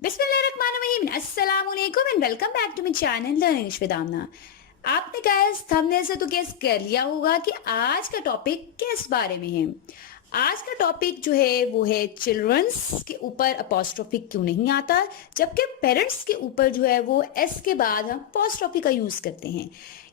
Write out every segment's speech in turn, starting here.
बिस्मिल्लाहिर्रहमानिर्रहीम, अस्सलाम वालेकुम and welcome back to my channel learn English with Amna. आपने गाइस थंबनेल से तो गेस कर लिया होगा कि आज का टॉपिक किस बारे में है। आज का टॉपिक जो है वो है चिल्ड्रंस के ऊपर अपॉस्ट्रोफी क्यों नहीं आता, जबकि पेरेंट्स के ऊपर जो है वो एस के बाद हम अपॉस्ट्रोफी का यूज करते हैं।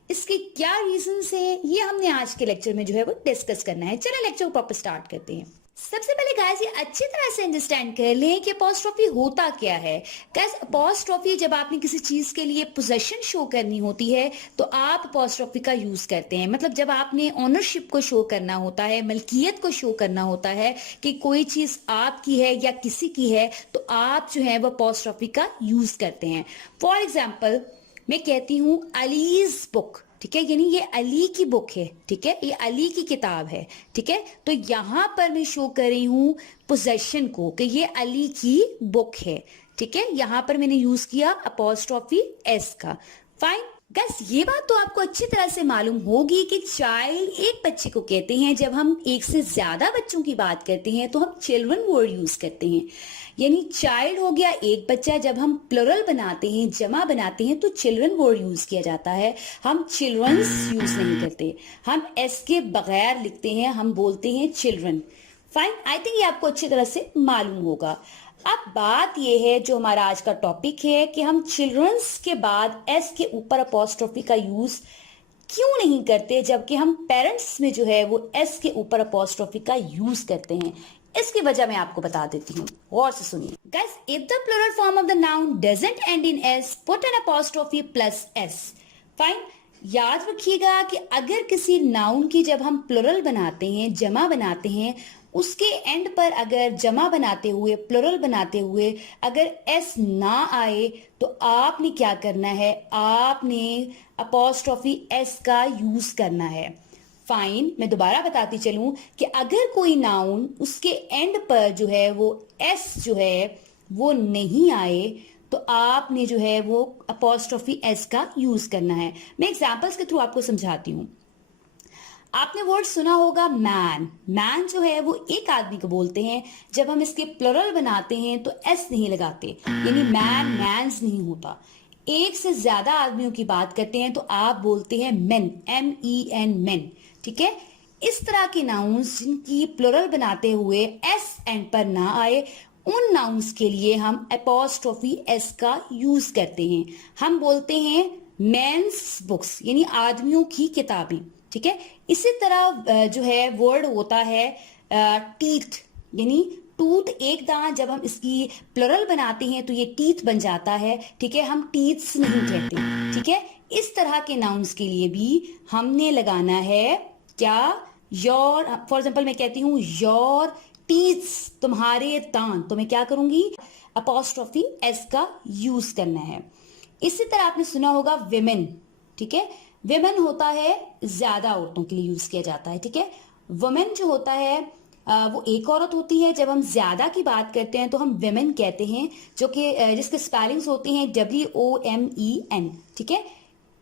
इसके क्या रीजंस हैं ये हमने आज के लेक्चर में जो है वो डिस्कस करना है। चलिए लेक्चर को प्रॉपर स्टार्ट करते हैं। सबसे पहले गाइस ये अच्छी तरह से अंडरस्टैंड कर लें कि अपॉस्ट्रोफी होता क्या है। गाइस अपॉस्ट्रोफी जब आपने किसी चीज के लिए पोजेशन शो करनी होती है तो आप अपॉस्ट्रोफी का यूज करते हैं। मतलब जब आपने ओनरशिप को शो करना होता है, मलकियत को शो करना होता है कि कोई चीज आपकी है या किसी की है, तो आप जो है वो अपॉस्ट्रोफी का यूज करते हैं। फॉर एग्जाम्पल मैं कहती हूं अलीज बुक, ठीक है, यानी ये अली की बुक है, ठीक है, ये अली की किताब है, ठीक है। तो यहां पर मैं शो कर रही हूं पोजेशन को कि ये अली की बुक है, ठीक है। यहां पर मैंने यूज किया अपॉस्ट्रोफी एस का। फाइन गाइस, ये बात तो आपको अच्छी तरह से मालूम होगी कि चाइल्ड एक बच्चे को कहते हैं। जब हम एक से ज्यादा बच्चों की बात करते हैं तो हम चिल्ड्रन वर्ड यूज करते हैं, यानी चाइल्ड हो गया एक बच्चा। जब हम प्लुरल बनाते हैं, जमा बनाते हैं, तो चिल्ड्रन वर्ड यूज किया जाता है। हम चिल्ड्रंस यूज नहीं करते, हम एस के बगैर लिखते हैं, हम बोलते हैं चिल्ड्रन। फाइन, आई थिंक ये आपको अच्छी तरह से मालूम होगा। अब बात यह है जो हमारा आज का टॉपिक है कि हम चिल्ड्रंस के बाद एस के ऊपर अपॉस्ट्रोफी का यूज क्यों नहीं करते, जबकि हम पेरेंट्स में जो है वो एस के ऊपर अपॉस्ट्रोफी का यूज करते हैं। इसकी वजह मैं आपको बता देती हूँ, गौर से सुनिए। Guys, if the plural form of the noun doesn't end in S, put an apostrophe plus S. Fine, याद रखिएगा कि अगर किसी नाउन की जब हम प्लुरल बनाते हैं, जमा बनाते हैं, उसके एंड पर अगर जमा बनाते हुए, प्लुरल बनाते हुए अगर एस ना आए तो आपने क्या करना है, आपने अपॉस्ट्रोफी एस का यूज करना है। फाइन, मैं दोबारा बताती चलूं कि अगर कोई नाउन उसके एंड पर जो है वो एस जो है वो नहीं आए तो आपने जो है वो अपॉस्ट्रोफी एस का यूज करना है। मैं एग्जांपल्स के थ्रू आपको समझाती हूं। आपने वर्ड सुना होगा मैन। मैन जो है वो एक आदमी को बोलते हैं। जब हम इसके प्लुरल बनाते हैं तो एस नहीं लगाते, यानी मैन मैंस नहीं होता। एक से ज्यादा आदमियों की बात करते हैं तो आप बोलते हैं मेन, MEN, मेन, ठीक है। इस तरह के नाउन्स जिनकी प्लुरल बनाते हुए एस एंड पर ना आए, उन नाउन्स के लिए हम अपॉस्ट्रोफी एस का यूज करते हैं। हम बोलते हैं मेंस बुक्स, यानी आदमियों की किताबें, ठीक है। इसी तरह जो है वर्ड होता है टीथ, यानी टूथ, एक दांत। जब हम इसकी प्लुरल बनाते हैं तो ये टीथ बन जाता है, ठीक है। हम टीथ्स नहीं कहते, ठीक है। इस तरह के नाउन्स के लिए भी हमने लगाना है क्या, योर। फॉर एग्जाम्पल मैं कहती हूँ योर टीथ्स, तुम्हारे दांत, तो मैं क्या करूंगी, अपॉस्ट्रोफी एस का यूज करना है। इसी तरह आपने सुना होगा विमेन, ठीक है। विमेन होता है ज्यादा औरतों के लिए यूज किया जाता है, ठीक है। वुमेन जो होता है वो एक औरत होती है। जब हम ज्यादा की बात करते हैं तो हम विमेन कहते हैं, जो कि जिसके स्पेलिंग्स होते हैं WOMEN, ठीक है।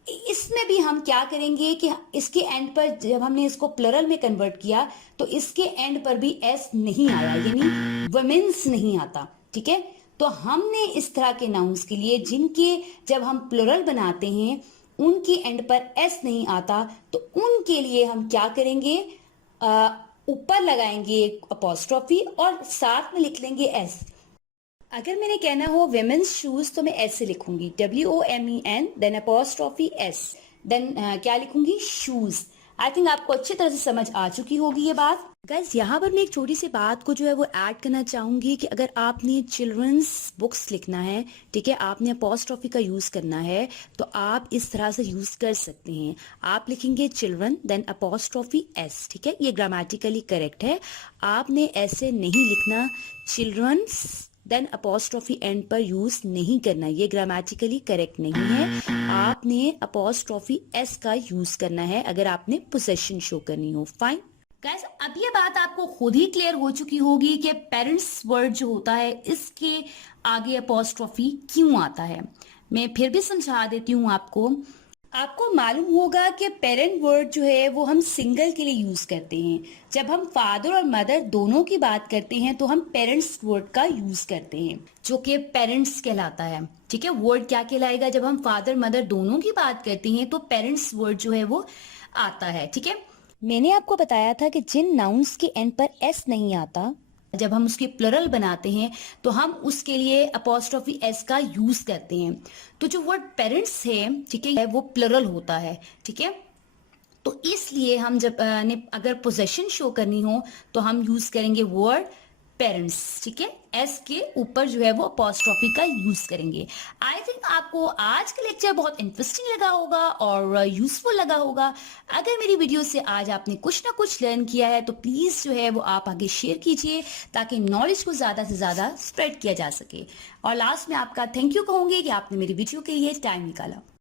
इसमें भी हम क्या करेंगे कि इसके एंड पर जब हमने इसको प्लुरल में कन्वर्ट किया तो इसके एंड पर भी एस नहीं आया, यानी वुमेन्स नहीं आता, ठीक है। तो हमने इस तरह के नाउन्स के लिए जिनके जब हम प्लुरल बनाते हैं उनके एंड पर एस नहीं आता, तो उनके लिए हम क्या करेंगे, ऊपर लगाएंगे अपॉस्ट्रोफी और साथ में लिख लेंगे एस। अगर मैंने कहना हो विमेन्स शूज तो मैं ऐसे लिखूंगी, WOMEN, then apostrophe S, then क्या लिखूंगी, शूज। आई थिंक आपको अच्छी तरह से समझ आ चुकी होगी ये बात। गाइस, यहाँ पर मैं एक छोटी सी बात को जो है वो ऐड करना चाहूंगी कि अगर आपने चिल्ड्रंस बुक्स लिखना है, ठीक है, आपने अपॉस्ट्रोफी का यूज करना है, तो आप इस तरह से यूज कर सकते हैं। आप लिखेंगे चिल्ड्रन देन अपॉस्ट्रोफी एस, ठीक है, ये ग्रामेटिकली करेक्ट है। आपने ऐसे नहीं लिखना चिल्ड्रंस देन अपॉस्ट्रोफी एंड पर यूज नहीं करना, ये ग्रामेटिकली करेक्ट नहीं है। आपने अपॉस्ट्रोफी एस का यूज करना है अगर आपने पोजेशन शो करनी हो। फाइन गाइस, अब ये बात आपको खुद ही क्लियर हो चुकी होगी कि पेरेंट्स वर्ड जो होता है इसके आगे अपॉस्ट्रोफी क्यों आता है। मैं फिर भी समझा देती हूँ आपको। आपको मालूम होगा कि पेरेंट वर्ड जो है वो हम सिंगल के लिए यूज करते हैं। जब हम फादर और मदर दोनों की बात करते हैं तो हम पेरेंट्स वर्ड का यूज करते हैं, जो कि पेरेंट्स कहलाता है। ठीक है, वर्ड क्या कहलाएगा? जब हम फादर मदर दोनों की बात करते हैं तो पेरेंट्स वर्ड जो है वो आता है। ठीक है, मैंने आपको बताया था कि जिन नाउन्स के एंड पर एस नहीं आता, जब हम उसकी प्लरल बनाते हैं तो हम उसके लिए अपोस्ट्रोफी एस का यूज करते हैं। तो जो वर्ड पेरेंट्स है, ठीक है, वो प्लरल होता है। ठीक है, तो इसलिए हम जब अगर पोजेशन शो करनी हो तो हम यूज करेंगे वर्ड पेरेंट्स। ठीक है, एस के ऊपर जो है वो अपोस्ट्रोफी का यूज करेंगे। आई थिंक आपको आज का लेक्चर बहुत इंटरेस्टिंग लगा होगा और यूजफुल लगा होगा। अगर मेरी वीडियो से आज आपने कुछ ना कुछ लर्न किया है तो प्लीज जो है वो आप आगे शेयर कीजिए, ताकि नॉलेज को ज्यादा से ज्यादा स्प्रेड किया जा सके। और लास्ट में आपका थैंक यू कहूंगी कि आपने मेरी वीडियो के लिए टाइम निकाला।